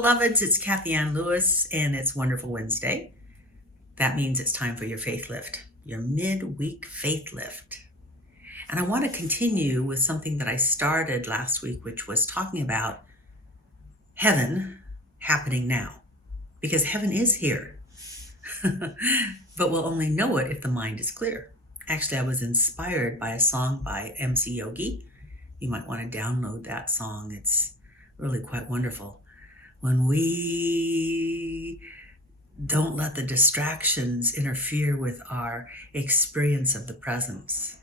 beloveds. It's Kathianne Lewis, and it's Wonderful Wednesday. That means it's time for your faith lift, your midweek faith lift. And I want to continue with something that I started last week, which was talking about heaven happening now, because heaven is here, but we'll only know it if the mind is clear. Actually, I was inspired by a song by MC Yogi. You might want to download that song. It's really quite wonderful. When we don't let the distractions interfere with our experience of the presence,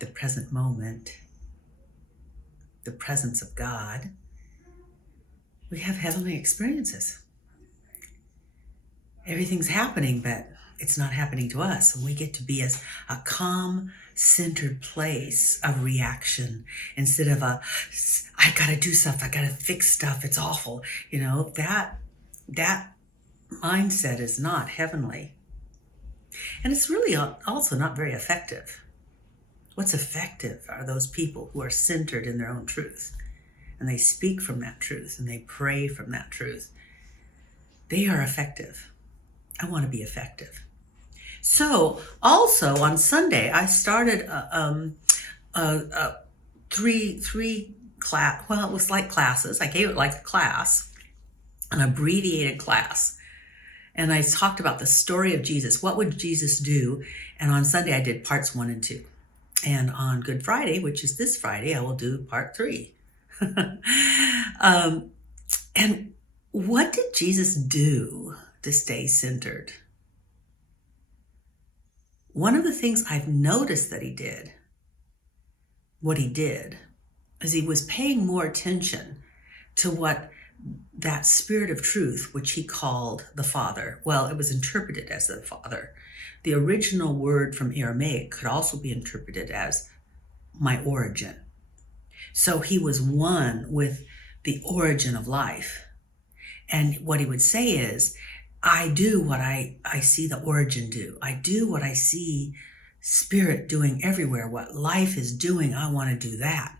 the present moment, the presence of God, we have heavenly experiences. Everything's happening, but it's not happening to us. And we get to be a calm, centered place of reaction instead of I gotta do stuff, I gotta fix stuff, it's awful. That mindset is not heavenly. And it's really also not very effective. What's effective are those people who are centered in their own truth. And they speak from that truth and they pray from that truth. They are effective. I want to be effective. So also on Sunday, I started three class. Well, it was like classes. I gave it like a class, an abbreviated class. And I talked about the story of Jesus. What would Jesus do? And on Sunday, I did parts 1 and 2. And on Good Friday, which is this Friday, I will do part 3. And what did Jesus do to stay centered? One of the things I've noticed that he did, is he was paying more attention to what that spirit of truth, which he called the Father. Well, it was interpreted as the Father. The original word from Aramaic could also be interpreted as my origin. So he was one with the origin of life. And what he would say is, I do what I see the origin do. I do what I see spirit doing everywhere. What life is doing, I want to do that.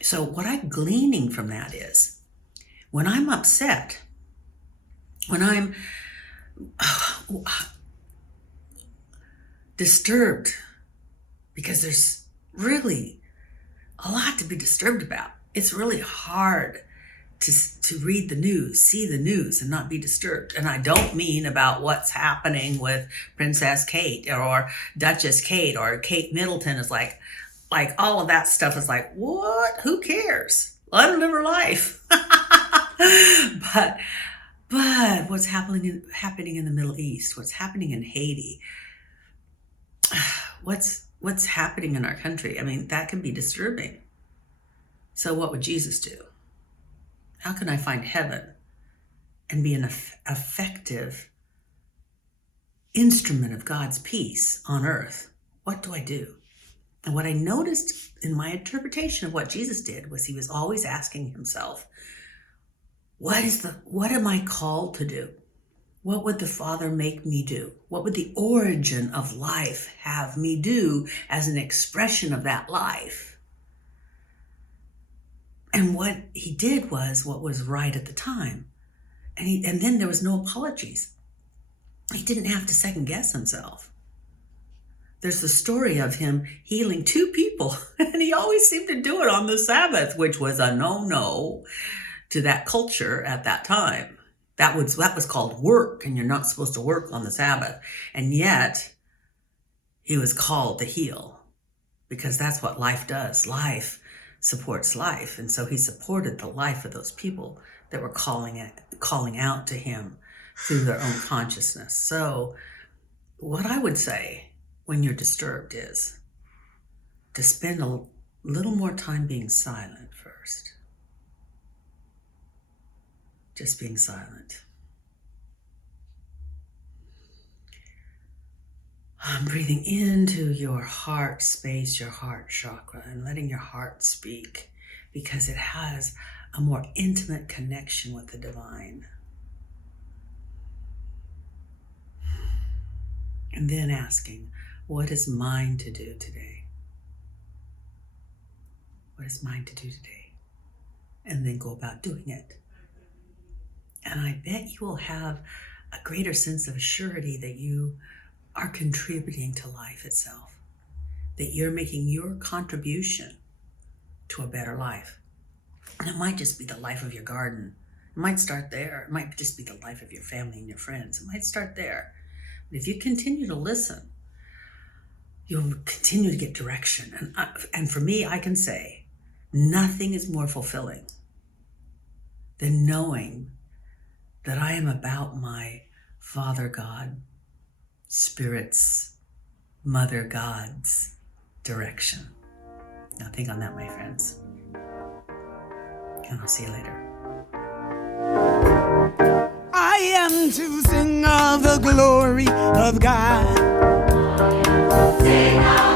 So what I'm gleaning from that is, when I'm upset, when I'm disturbed, because there's really a lot to be disturbed about. It's really hard to read the news, see the news, and not be disturbed. And I don't mean about what's happening with Princess Kate or Duchess Kate or Kate Middleton. Is like all of that stuff is like, what? Who cares? Let her live her life. But what's happening in the Middle East? What's happening in Haiti? What's happening in our country? I mean, that can be disturbing. So what would Jesus do? How can I find heaven and be an effective instrument of God's peace on earth? What do I do? And what I noticed in my interpretation of what Jesus did was he was always asking himself, what am I called to do? What would the Father make me do? What would the origin of life have me do as an expression of that life? And what he did was what was right at the time. And then there was no apologies. He didn't have to second guess himself. There's the story of him healing 2 people, and he always seemed to do it on the Sabbath, which was a no-no to that culture at that time. That was called work, and you're not supposed to work on the Sabbath. And yet, he was called to heal, because that's what life does. Life supports life. And so he supported the life of those people that were calling out to him through their own consciousness. So what I would say when you're disturbed is to spend a little more time being silent first. Just being silent. I'm breathing into your heart space, your heart chakra, and letting your heart speak, because it has a more intimate connection with the divine. And then asking, what is mine to do today? What is mine to do today? And then go about doing it. And I bet you will have a greater sense of surety that you are contributing to life itself, that you're making your contribution to a better life. And it might just be the life of your garden. It might start there. It might just be the life of your family and your friends. It might start there. But if you continue to listen, you'll continue to get direction. And for me, I can say, nothing is more fulfilling than knowing that I am about my Father God, Spirit's, Mother God's direction. Now think on that, my friends. And I'll see you later. I am to sing of the glory of God. Sing of